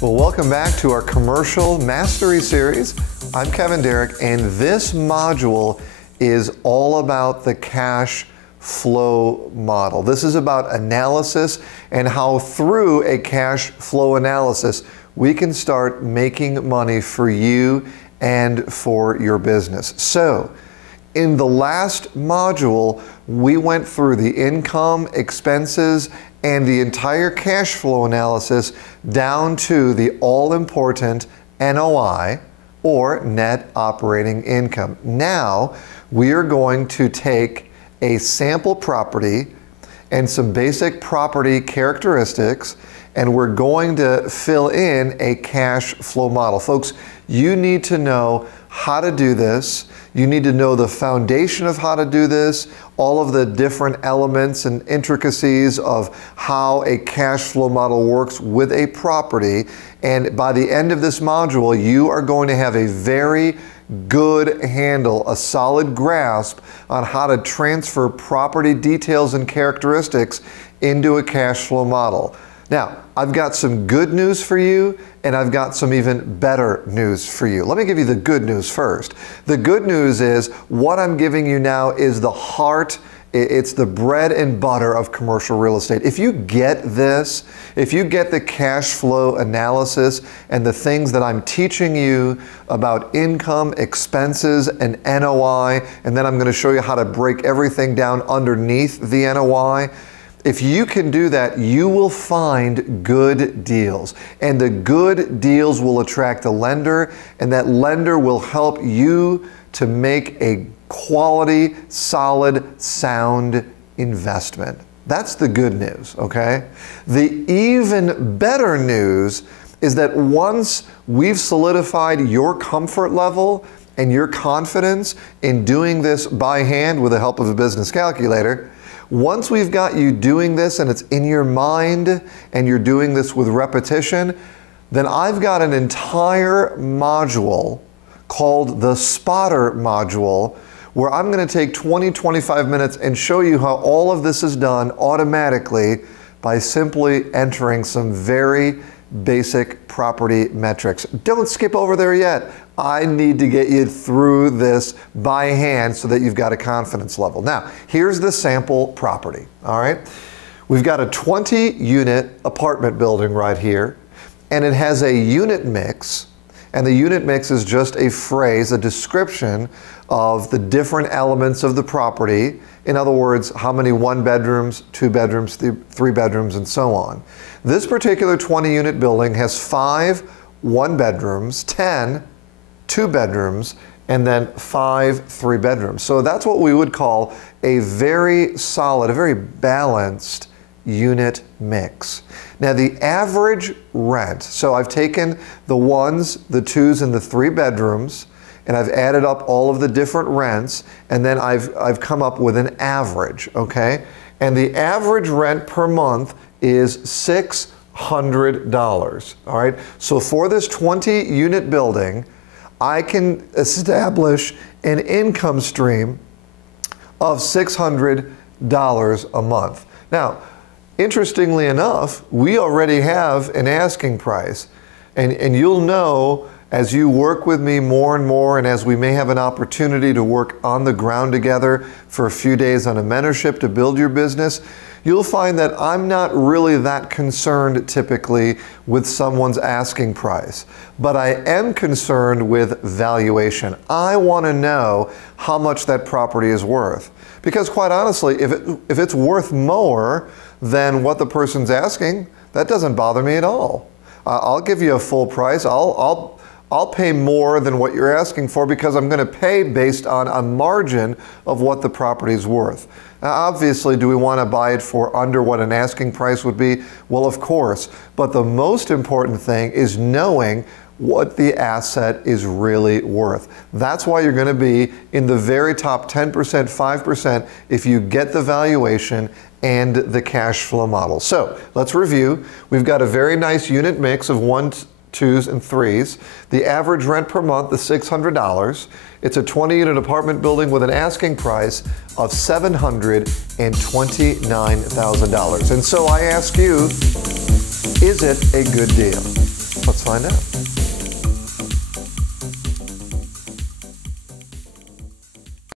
Well, welcome back to our Commercial Mastery Series. I'm Kevin Derrick, and this module is all about the cash flow model. This is about analysis and how through a cash flow analysis, we can start making money for you and for your business. So, in the last module, we went through the income, expenses, and the entire cash flow analysis down to the all-important NOI, or net operating income. Now, we are going to take a sample property and some basic property characteristics, and we're going to fill in a cash flow model. Folks, you need to know how to do this. You need to know the foundation of how to do this, all of the different elements and intricacies of how a cash flow model works with a property. And by the end of this module, you are going to have a very good handle, a solid grasp on how to transfer property details and characteristics into a cash flow model. Now, I've got some good news for you, and I've got some even better news for you. Let me give you the good news first. The good news is what I'm giving you now is the heart, it's the bread and butter of commercial real estate. If you get this, if you get the cash flow analysis and the things that I'm teaching you about income, expenses, and NOI, and then I'm going to show you how to break everything down underneath the NOI, if you can do that, you will find good deals. And the good deals will attract a lender, and that lender will help you to make a quality, solid, sound investment. That's the good news, okay? The even better news is that once we've solidified your comfort level and your confidence in doing this by hand with the help of a business calculator, once we've got you doing this and it's in your mind and you're doing this with repetition, then I've got an entire module called the Spotter module where I'm going to take 20-25 minutes and show you how all of this is done automatically by simply entering some very basic property metrics. Don't skip over there yet. I need to get you through this by hand so that you've got a confidence level. Now, here's the sample property, all right? We've got a 20-unit apartment building right here, and it has a unit mix, and the unit mix is just a phrase, a description of the different elements of the property. In other words, how many 1 bedrooms, 2 bedrooms, 3 bedrooms, and so on. This particular 20-unit building has 5 1 bedrooms, 10 2 bedrooms, and then 5 3 bedrooms. So that's what we would call a very solid, a very balanced unit mix. Now the average rent, so I've taken the 1s, the 2s, and the 3 bedrooms, and I've added up all of the different rents, and then I've come up with an average, okay? And the average rent per month is $600, all right? So for this 20-unit building, I can establish an income stream of $600 a month. Now, interestingly enough, we already have an asking price, and you'll know as you work with me more and more, and as we may have an opportunity to work on the ground together for a few days on a mentorship to build your business, you'll find that I'm not really that concerned typically with someone's asking price, but I am concerned with valuation. I want to know how much that property is worth. Because quite honestly, if it's worth more than what the person's asking, that doesn't bother me at all. I'll give you a full price. I'll pay more than what you're asking for because I'm going to pay based on a margin of what the property is worth. Now, obviously, do we want to buy it for under what an asking price would be? Well, of course. But the most important thing is knowing what the asset is really worth. That's why you're going to be in the very top 10%, 5% if you get the valuation and the cash flow model. So let's review. We've got a very nice unit mix of 1s, 2s, and 3s. The average rent per month is $600. It's a 20-unit apartment building with an asking price of $729,000. And so I ask you, is it a good deal? Let's find out.